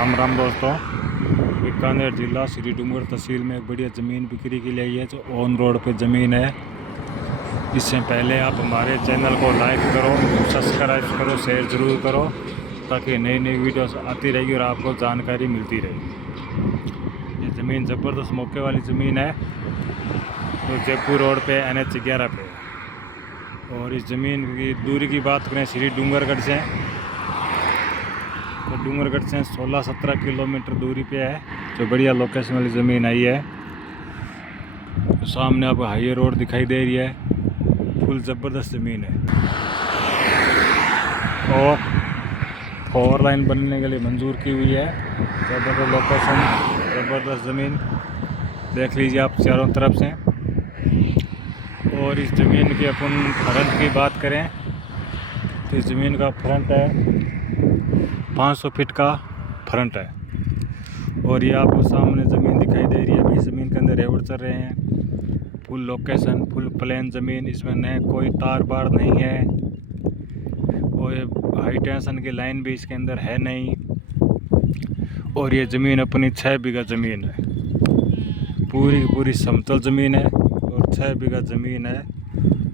राम राम दोस्तों। बीकानेर जिला श्री डूंगर तहसील में एक बढ़िया ज़मीन बिक्री के लिए आई है जो ऑन रोड पे ज़मीन है। इससे पहले आप हमारे चैनल को लाइक करो, सब्सक्राइब करो, शेयर ज़रूर करो ताकि नई नई वीडियोस आती रहेगी और आपको जानकारी मिलती रहेगी। ये ज़मीन ज़बरदस्त मौके वाली ज़मीन है जो जयपुर रोड पे NH 11 पे है। और इस ज़मीन की दूरी की बात करें श्री डूंगरगढ़ से, तो डूंगरगढ़ से 16-17 किलोमीटर दूरी पे है जो बढ़िया लोकेशन वाली ज़मीन आई है। तो सामने आपको हाईवे रोड दिखाई दे रही है, फुल ज़बरदस्त ज़मीन है और 4 लाइन बनने के लिए मंजूर की हुई है। ज़बरदस्त लोकेशन, ज़बरदस्त ज़मीन देख लीजिए आप चारों तरफ से। और इस ज़मीन की अपन फ्रंट की बात करें तो इस ज़मीन का फ्रंट है 500 फीट का फ्रंट है। और ये आपको सामने ज़मीन दिखाई दे रही है, अभी ज़मीन के अंदर रेवड़ चल रहे हैं। फुल लोकेशन, फुल प्लेन ज़मीन, इसमें न कोई तार बार नहीं है और ये हाई टेंशन की लाइन भी इसके अंदर है नहीं। और ये ज़मीन अपनी 6 बीघा ज़मीन है, पूरी पूरी समतल ज़मीन है और 6 बीघा ज़मीन है,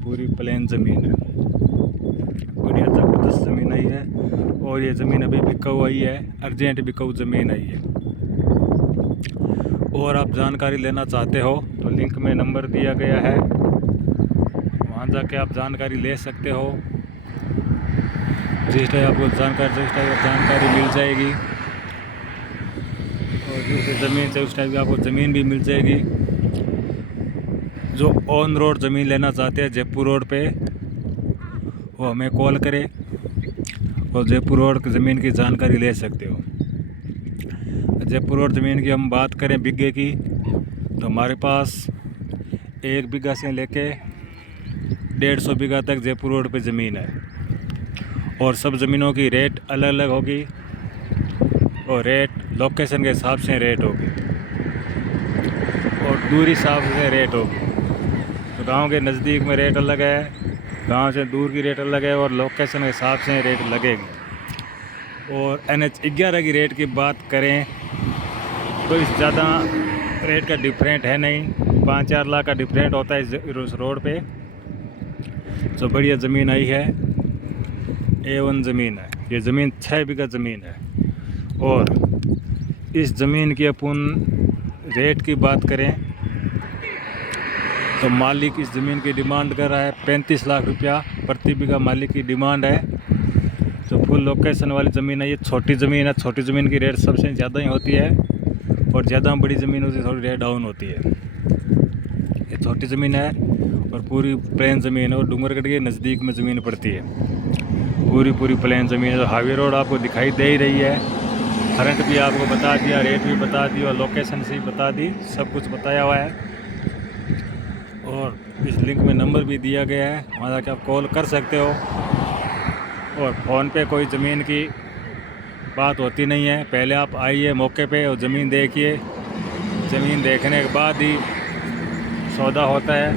पूरी प्लेन ज़मीन है। बढ़िया ज़बरदस्त ज़मीन आई है और ये ज़मीन अभी बिकाऊ आई है, अर्जेंट बिकाऊ ज़मीन आई है। और आप जानकारी लेना चाहते हो तो लिंक में नंबर दिया गया है, वहाँ जाके आप जानकारी ले सकते हो। जिस टाइम आपको जानकारी मिल जाएगी और जिस ज़मीन से उस टाइप की आपको ज़मीन भी मिल जाएगी। जो ऑन रोड ज़मीन लेना चाहते हैं जयपुर रोड पे, वो हमें कॉल करें और जयपुर रोड की ज़मीन की जानकारी ले सकते हो। जयपुर रोड ज़मीन की हम बात करें बिघे की, तो हमारे पास 1 बीघा से लेके 150 बीघा तक जयपुर रोड पे ज़मीन है। और सब ज़मीनों की रेट अलग अलग होगी और रेट लोकेशन के हिसाब से रेट होगी और दूरी हिसाब से रेट होगी। तो गांव के नज़दीक में रेट अलग है, गांव से दूर की रेट अलग है और लोकेशन के हिसाब से रेट लगेगी। और NH 11 की रेट की बात करें तो इस ज़्यादा रेट का डिफरेंट है नहीं, 5-4 लाख का डिफरेंट होता है इस रोड पे। तो बढ़िया ज़मीन आई है, A1 ज़मीन है। ये ज़मीन 6 बीघा ज़मीन है और इस ज़मीन की अपन रेट की बात करें तो मालिक इस ज़मीन की डिमांड कर रहा है 35 लाख रुपया प्रति बीघा मालिक की डिमांड है। तो फुल लोकेशन वाली ज़मीन है, ये छोटी ज़मीन है। छोटी ज़मीन की रेट सबसे ज़्यादा ही होती है और ज़्यादा बड़ी ज़मीन होती है थोड़ी रेट डाउन होती है। ये छोटी ज़मीन है और पूरी प्लेन ज़मीन है और डूंगरगढ़ के नज़दीक में ज़मीन पड़ती है, पूरी प्लेन ज़मीन है। तो हाईवे रोड आपको दिखाई दे ही रही है, फ्रंट भी आपको बता दिया, रेट भी बता दी और लोकेशन से बता दी, सब कुछ बताया हुआ है। और इस लिंक में नंबर भी दिया गया है, वहाँ जाके आप कॉल कर सकते हो। और फ़ोन पे कोई ज़मीन की बात होती नहीं है, पहले आप आइए मौके पे और ज़मीन देखिए, ज़मीन देखने के बाद ही सौदा होता है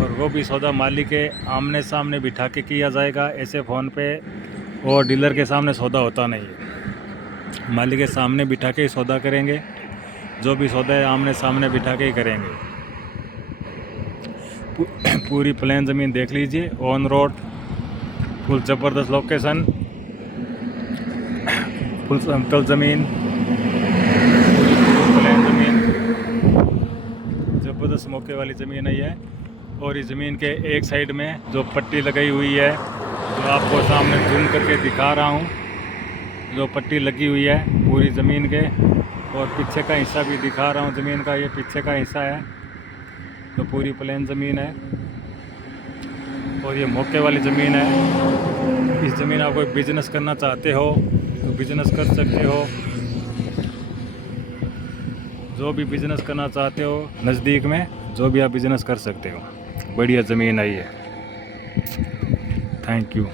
और वो भी सौदा मालिक के आमने सामने बिठा के किया जाएगा। ऐसे फ़ोन पे और डीलर के सामने सौदा होता नहीं है, मालिक के सामने बिठा के ही सौदा करेंगे। जो भी सौदा है आमने सामने बिठा के ही करेंगे। पूरी प्लेन ज़मीन देख लीजिए, ऑन रोड, फुल ज़बरदस्त लोकेशन, फुल समतल ज़मीन, पूरी प्लेन ज़मीन, ज़बरदस्त मौके वाली ज़मीन है। और इस ज़मीन के एक साइड में जो पट्टी लगाई हुई है, जो आपको सामने जूम करके दिखा रहा हूँ, जो पट्टी लगी हुई है पूरी ज़मीन के, और पीछे का हिस्सा भी दिखा रहा हूँ ज़मीन का, ये पीछे का हिस्सा है। तो पूरी प्लेन ज़मीन है और ये मौके वाली ज़मीन है। इस ज़मीन आप कोई बिज़नेस करना चाहते हो तो बिज़नेस कर सकते हो, जो भी बिज़नेस करना चाहते हो नज़दीक में, जो भी आप बिज़नेस कर सकते हो। बढ़िया ज़मीन आई है। Thank you.